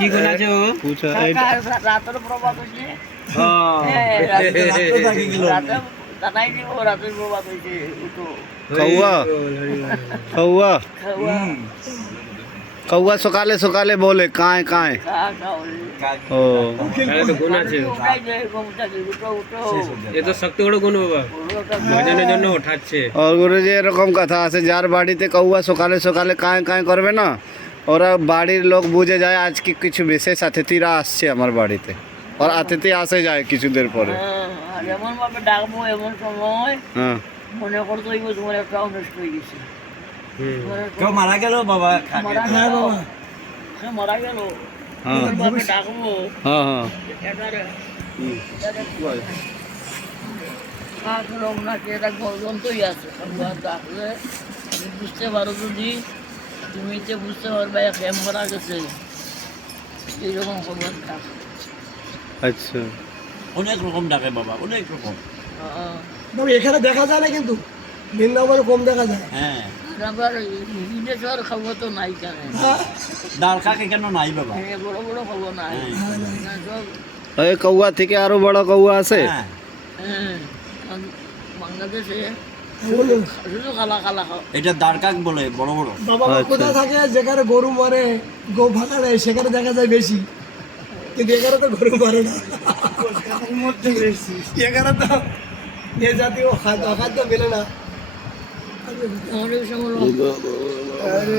কি গুণ আছে ও पूछा রাতের প্রভাব হয়েছে জানাই দিব রাতের প্রভাব হয়েছে উঠো कौआ कौआ খাওয়া कौआ सकाले सकाले बोले काए काए ओ তাহলে তো গুণ আছে উঠাই যায় ঘুমটাকে উঠো উঠো এ তো শক্তি বড় গুণ বাবা ভজনের জন্য ওঠাচ্ছে और गुरुजी এরকম কথা আছে যার বাড়িতে কৌয়া সকালে সকালে কায় কায় করবে না ওরা বাড়ির লোক বুঝে যায় আজকে কিছু বিশেষ অতিথিরা আসছে আমার বাড়িতে আর অতিথি আসে যায় কিছুদের পরে আর এমন ভাবে ডাকবো এমন সময় হ্যাঁ মনে করতো এই তোমার একটা নষ্ট হয়ে গেছে কেউ মারা গেল বাবা মারা গেল সে মারা গেল হ্যাঁ এমন ভাবে ডাকবো হ্যাঁ হ্যাঁ এটারে কাকরম নাকি এটা গর্জন্তই আছে ডাকলে তুমি বুঝতে পারো যদি তুমি যে বুঝতে পারবে এক মারা গেছে এইরকম খবর ডাক আচ্ছা অনেক রকম ডাকে বাবা অনেক রকম তবে এখানে দেখা যায় না কিন্তু বৃন্দাবনে কম দেখা যায় হ্যাঁ আবার বিদেশের খবর তো নাই কেন ডাল কাকে কেন নাই বাবা বড় বড় খবর নাই সব এই কৌয়া থেকে আরো বড় কৌয়া আছে হ্যাঁ হ্যাঁ, বাংলাদেশে বলুন, শুধু খালা খালা খাও এটা দাঁড়কাক বলে বড় বড় বাবা আচ্ছা। কোথায় থাকে যেখানে গরু মারে গো ফাঁকা নেই সেখানে দেখা যায় বেশি কিন্তু এখানে তো গরু মারে না এখানে তো এ জাতীয় খাদ্য মেলে না অনেক সময় আরে